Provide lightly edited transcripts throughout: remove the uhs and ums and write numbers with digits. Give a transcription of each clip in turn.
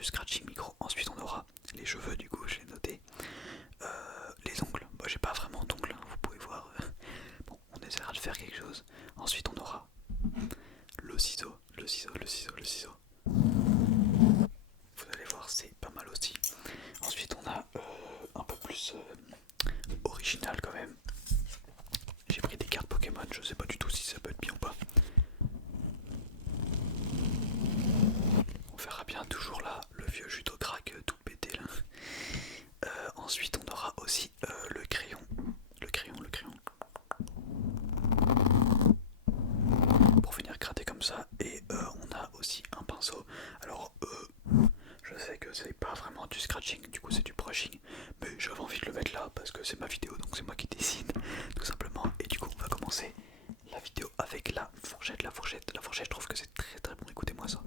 du scratching micro. Ensuite on aura les cheveux, du coup j'ai noté. Les ongles, moi j'ai pas vraiment d'ongles, hein, vous pouvez voir. Bon, on essaiera de faire quelque chose. Ensuite on aura le ciseau, le ciseau, le ciseau, le ciseau. Vous allez voir, c'est pas mal aussi. Ensuite on a un peu plus original quand même. J'ai pris des cartes Pokémon, je sais pas du tout si ça peut être bien ou pas. On verra bien, toujours là, le vieux judo crack tout pété là. Ensuite on aura aussi le crayon. Le crayon, le crayon. Pour venir gratter comme ça. Et on a aussi un pinceau. Alors je sais que c'est pas vraiment du scratching, du coup c'est du brushing. Mais j'avais envie de le mettre là parce que c'est ma vidéo, donc c'est moi qui décide tout simplement. Et du coup on va commencer la vidéo avec la fourchette. La fourchette, je trouve que c'est très très bon, écoutez-moi ça.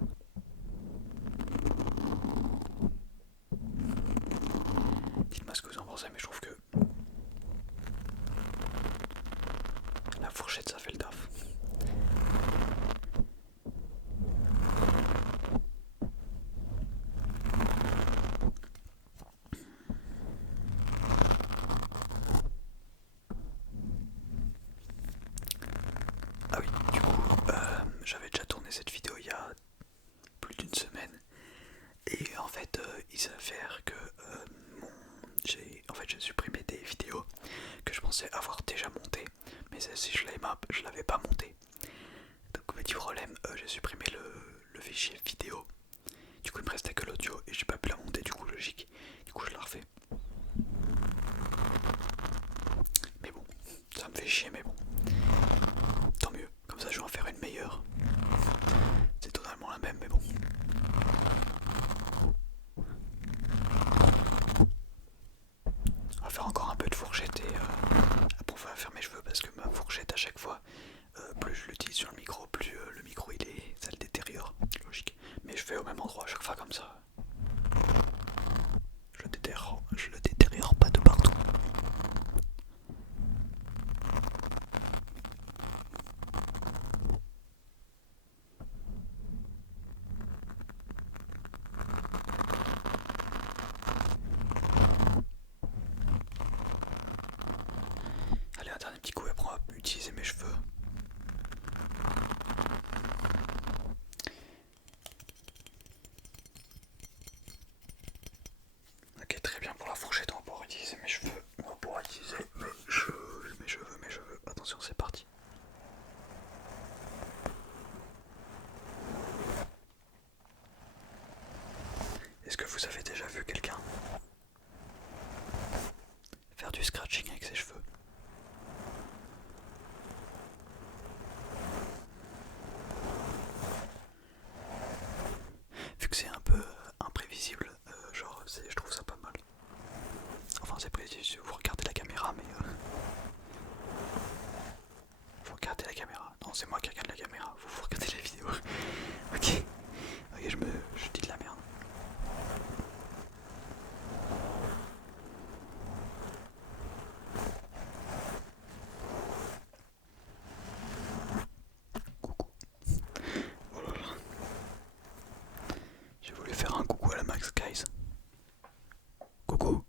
Dites-moi ce que vous en pensez, mais je trouve que la fourchette ça fait le taf. Ah oui, du coup, j'avais déjà tourné cette vidéo il y a plus d'une semaine. Et en fait, il s'avère que j'ai supprimé des vidéos que je pensais avoir déjà montées. Mais celle-ci, je l'avais pas montée. Donc, petit problème, j'ai supprimé le fichier vidéo. Du coup, il me restait que l'audio et j'ai pas pu la monter, du coup, logique. Du coup, je la refais. Mais bon, ça me fait chier, mais bon. Tant mieux, comme ça, je vais en faire une meilleure. C'est totalement la même, mais bon. On va faire encore un peu de fourchette et après on va faire mes cheveux parce que ma fourchette à chaque fois, plus je l'utilise sur le micro, plus le micro ça le détériore, logique. Mais je fais au même endroit à chaque fois comme ça. Je le détériore pas de partout. Allez, un dernier petit coup et après on va utiliser mes cheveux. Ok, très bien, pour la fourchette on va pouvoir utiliser mes cheveux. On va pouvoir utiliser mes cheveux, mes cheveux, mes cheveux. Attention, c'est parti. Est-ce que vous avez déjà vu quelqu'un faire du scratching avec ses cheveux? Vu que c'est un peu imprévisible, genre je trouve ça pas mal. Enfin c'est précis si vous regardez la caméra, mais vous regardez la caméra. Non, c'est moi qui regarde la caméra, vous regardez la vidéo. Ok, ok, je dis de la merde. Coucou. Oh là là. J'ai voulu faire un coucou à la Max Guys. Coucou.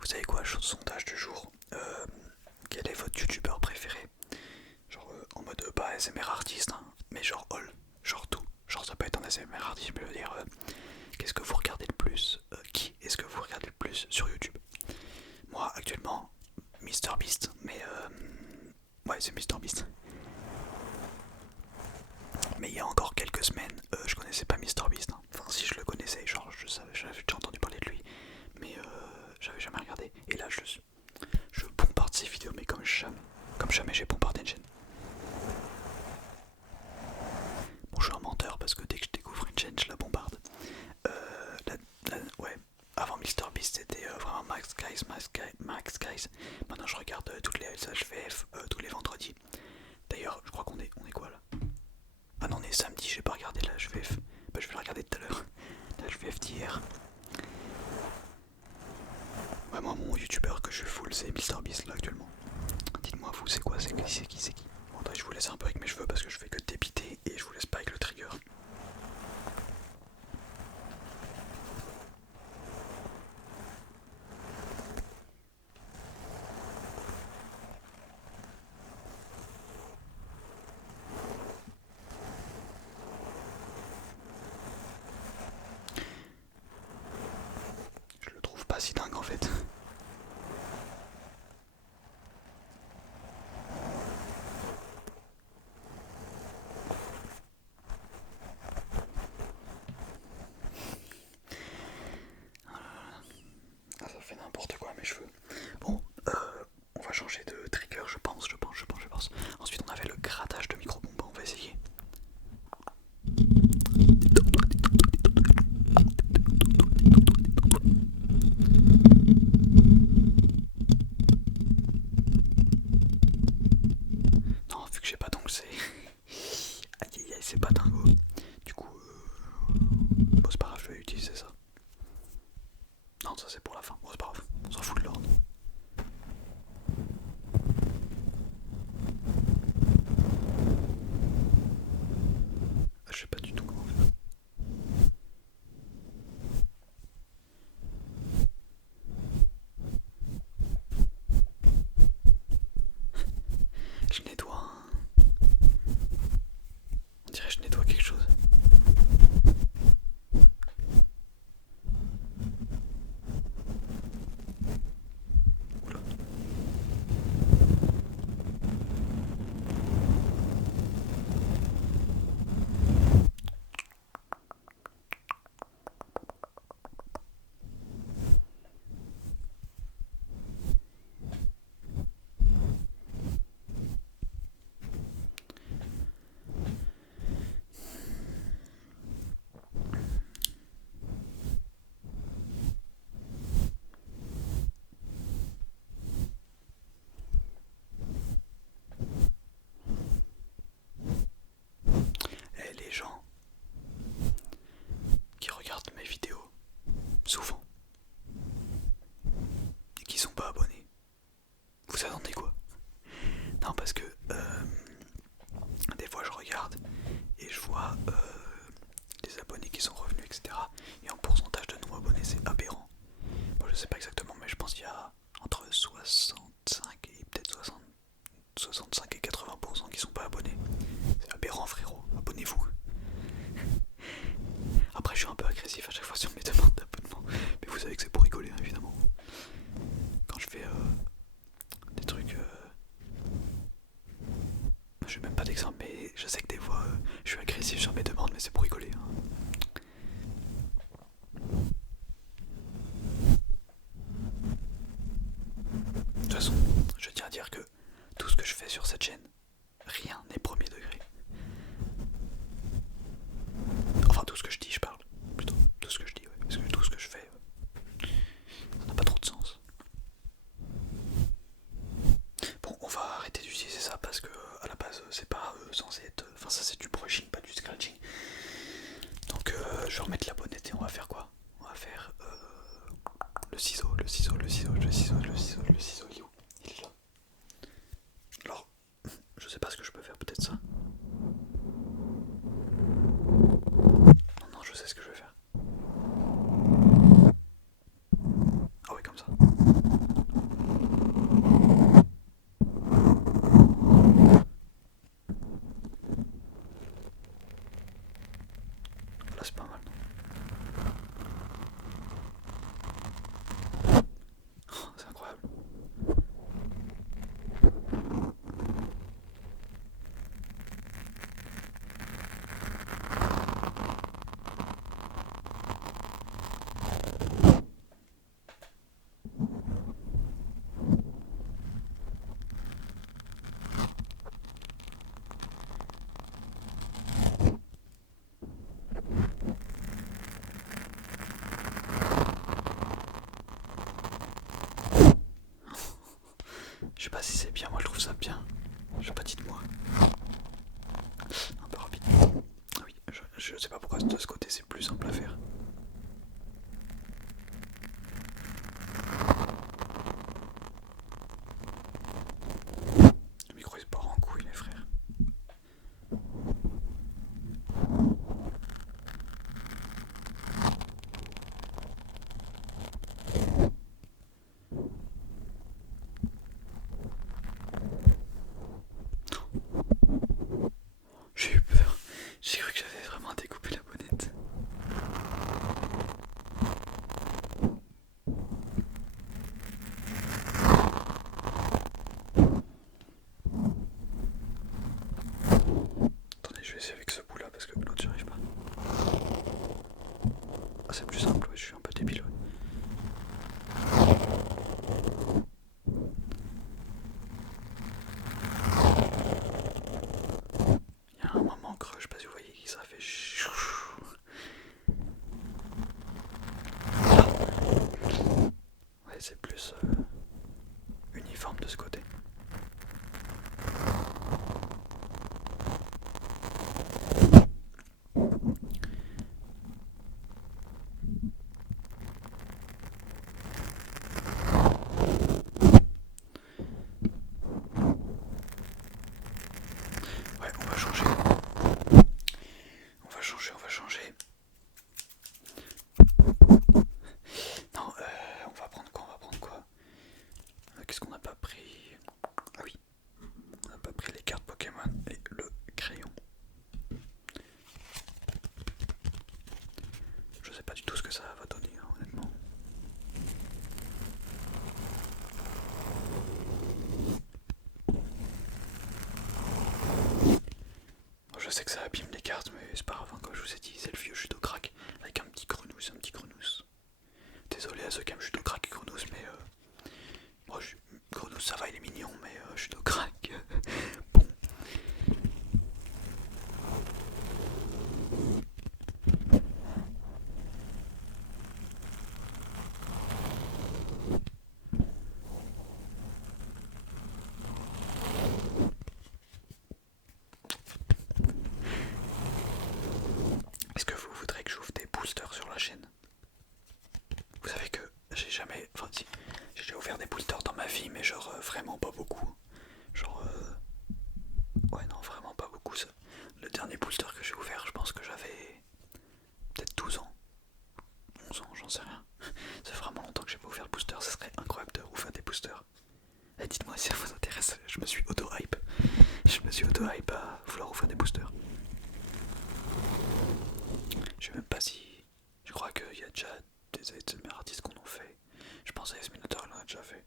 Vous savez quoi, sondage du jour. Quel est votre youtubeur préféré? Genre en mode pas ASMR artiste, hein, mais genre all, genre tout. Genre ça peut être un ASMR artiste, mais je veux dire, qu'est-ce que vous regardez le plus? Qui est-ce que vous regardez le plus sur YouTube? Moi actuellement, MrBeast, mais ouais c'est MrBeast. Mais il y a encore quelques semaines, je connaissais pas MrBeast. Hein. Enfin si je le connaissais, genre j'avais déjà entendu parler de lui, mais j'avais jamais regardé. Et là je bombarde ses vidéos, mais comme jamais j'ai bombardé une chaîne. Bon, je suis un menteur parce que dès que je découvre une chaîne, je la bombarde. Ouais, avant MrBeast, c'était vraiment Max Guys, Max Guys. Maintenant, je regarde toutes les HVF tous les vendredis. D'ailleurs, je crois qu'on est quoi là? Ah non, on est samedi, j'ai pas regardé la HVF. Bah, je vais la regarder tout à l'heure. La HVF d'hier. Ouais, moi, mon youtubeur que je full, c'est MrBeast là actuellement. Dites-moi, vous, c'est quoi? C'est qui? c'est... Aïe aïe aïe, c'est pas dingo. Du coup, bon, c'est pas grave, je vais utiliser ça. Non, ça c'est pour la fin. Bon, c'est pas grave, on s'en fout de l'ordre. Je sais pas du tout comment faire. Je nettoie. On dirait que je nettoie quelque chose. Oula. Et les gens qui regardent mes vidéos, souvent, et qui sont pas abonnés, vous attendez quoi? Non, parce que des fois je regarde et je vois les abonnés qui sont revenus, etc. Et en pourcentage de non abonnés, c'est aberrant. Bon, je sais pas exactement, mais je pense qu'il y a entre 65 et peut-être 65 et 80% qui sont pas abonnés. C'est aberrant, frérot, abonnez-vous. Après, je suis un peu agressif à chaque fois sur mes demandes d'abonnement, mais vous savez que c'est pour rigoler, hein, évidemment. Quand je fais des trucs. Je n'ai même pas d'exemple, mais je sais que des fois je suis agressif sur mes demandes, mais c'est pour rigoler. Hein. De toute façon, je tiens à dire que tout ce que je fais sur cette chaîne, rien n'est premier degré. Enfin, tout ce que je dis, je parle. Plutôt, tout ce que je dis, ouais. Parce que tout ce que je fais, ça n'a pas trop de sens. Bon, on va arrêter d'utiliser ça parce que à la base, c'est pas censé être. Enfin, ça c'est du brushing, pas du scratching. Donc, je vais remettre la bonnette et on va faire quoi? On va faire le ciseau, le ciseau, le ciseau, le ciseau, le ciseau, le ciseau, il est où? Il est là. Alors, je sais pas ce que je peux faire, peut-être ça. Non, non, je sais ce que je vais faire. Ah oui, comme ça. Là, c'est pas mal, non? Oh, c'est incroyable. Je sais pas si c'est bien, moi je trouve ça bien. Je sais pas, dites-moi. Un peu rapide. Ah oui, je sais pas pourquoi de ce côté c'est plus simple à faire. Le micro il se part en couille, les frères. J'ai eu peur. J'ai cru que j'avais vraiment découpé la bonnette. Attendez, je vais essayer avec ce bout là parce que l'autre j'y arrive pas. Ah, c'est plus simple, ouais, je suis un peu débile. Ouais. Il y a un moment creux, je sais pas si vous voyez, ça fait chou. Ouais, c'est plus uniforme de ce côté. sais que ça abîme les cartes, mais c'est pas grave, hein, comme je vous ai dit, c'est le vieux judo crack avec un petit grenousse. Désolé à ceux qui aiment judo crack et grenousse, mais moi, grenousse ça va, il est mignon, mais judo crack, bon. Est-ce que vous voudrez que j'ouvre des boosters sur la chaîne? Vous savez que j'ai jamais... Enfin si, j'ai déjà ouvert des boosters dans ma vie, mais genre vraiment pas beaucoup. Genre... Ouais non, vraiment pas beaucoup ça. Le dernier booster que j'ai ouvert, je pense que j'avais peut-être 12 ans. 11 ans, j'en sais rien. Ça fait vraiment longtemps que j'ai pas ouvert de booster, ça serait incroyable de ouvrir des boosters. Et dites-moi si ça vous intéresse, je me suis auto-hype. Je me suis auto-hype à vouloir ouvrir des boosters. Je sais même pas si... Je crois qu'il y a déjà des ASMR artistes qu'on en fait. Je pense à Esminator, il en a déjà fait.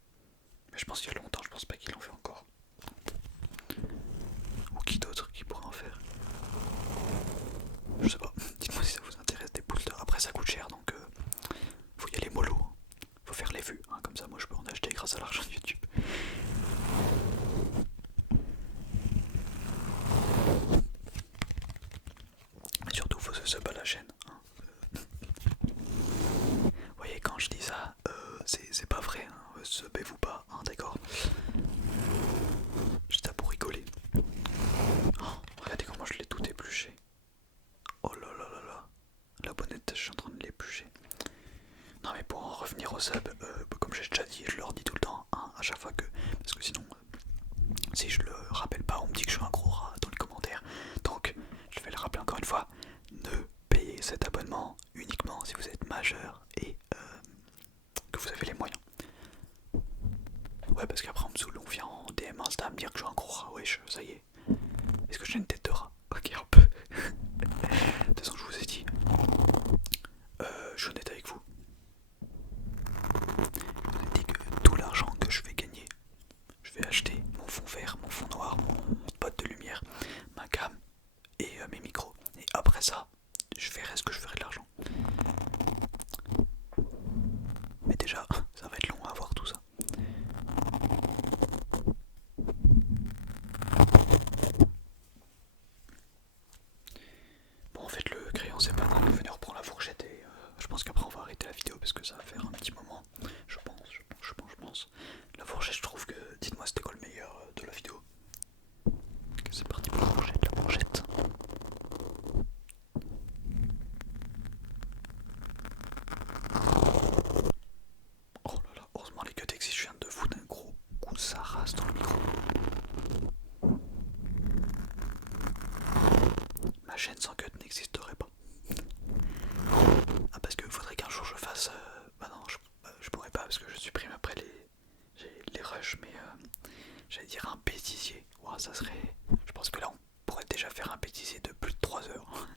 Mais je pense qu'il y a longtemps, je pense pas qu'ils l'ont fait encore. Ou qui d'autre qui pourrait en faire? Je sais pas, dites-moi si ça vous intéresse des boosters. Après ça coûte cher donc faut y aller mollo. Faut faire les vues, hein. Comme ça moi je peux en acheter grâce à l'argent de YouTube. Et surtout faut se sub à la chaîne, hein. Vous voyez quand je dis ça, c'est pas vrai, hein. Subez-vous pas, hein, d'accord. Juste ça pour rigoler. Oh, regardez comment je l'ai tout épluché. Oh là là là là. La bonnette, je suis en train de l'éplucher. Non mais pour en revenir au sub, comme j'ai déjà dit, je leur dis tout le temps, hein, à chaque fois que... Parce que sinon, si je le rappelle pas, on me dit que je suis un gros rat dans les commentaires. Donc, je vais le rappeler encore une fois, ne payez cet abonnement uniquement si vous êtes majeur et que vous avez les moyens. Ouais, parce qu'après on me saoule, on vient en DM Insta me dire que je suis un gros rat, wesh, ça y est. Est-ce que j'ai une tête de rat? Ok, un peu. De toute façon, je vous ai dit, je suis honnête avec vous. Je vous ai dit que tout l'argent que je vais gagner, je vais acheter mon fond vert, mon fond noir, mon pot de lumière, ma cam et mes micros. Et après ça, je verrai ce que je ferai de l'argent. Mais déjà, ça va être long à voir tout ça. Bon, en fait, le crayon c'est pas grave, venir reprendre la fourchette et je pense qu'après on va arrêter la vidéo parce que ça va faire un petit moment. Je pense. La fourchette, je trouve que... Dites-moi c'était quoi le meilleur de la vidéo. C'est parti pour la fourchette. Oh là là, heureusement les cuts existent, je viens de foutre un gros coup de sa race dans le micro. Ma chaîne sans cut n'existerait pas. Ah parce que faudrait qu'un jour je fasse... Bah non, je pourrais pas parce que je supprime après les rushs, mais j'allais dire un bêtisier. Ouah, ça serait... Je pense que là on pourrait déjà faire un bêtisier de plus de 3 heures.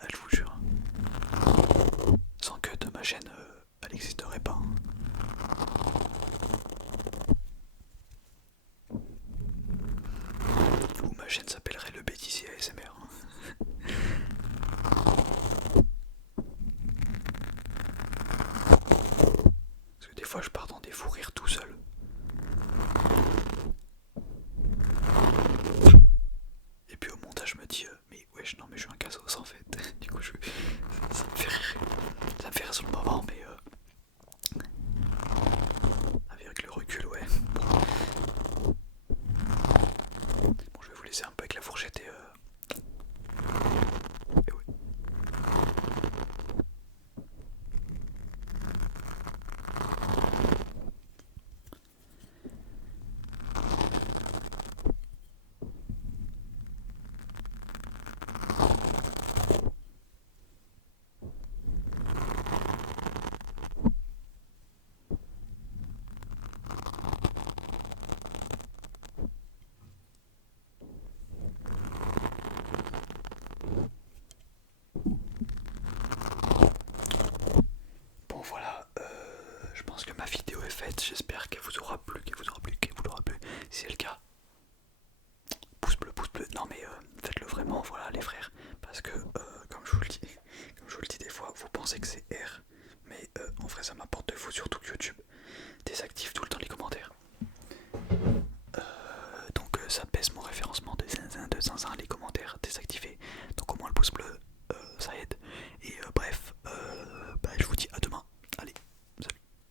Ah, je vous jure. Sans cut, ma chaîne, elle n'existerait pas. Ou ma chaîne s'appellerait le bêtisier ASMR. Parce que des fois je pars dans des fous rires tout seul. Et puis au montage je me dis mais wesh non mais je suis un cassos en fait. Du coup ça me fait rire. Ça me fait rire sur le moment mais avec le recul ouais. Bon je vais vous laisser un peu avec la fourchette ça pèse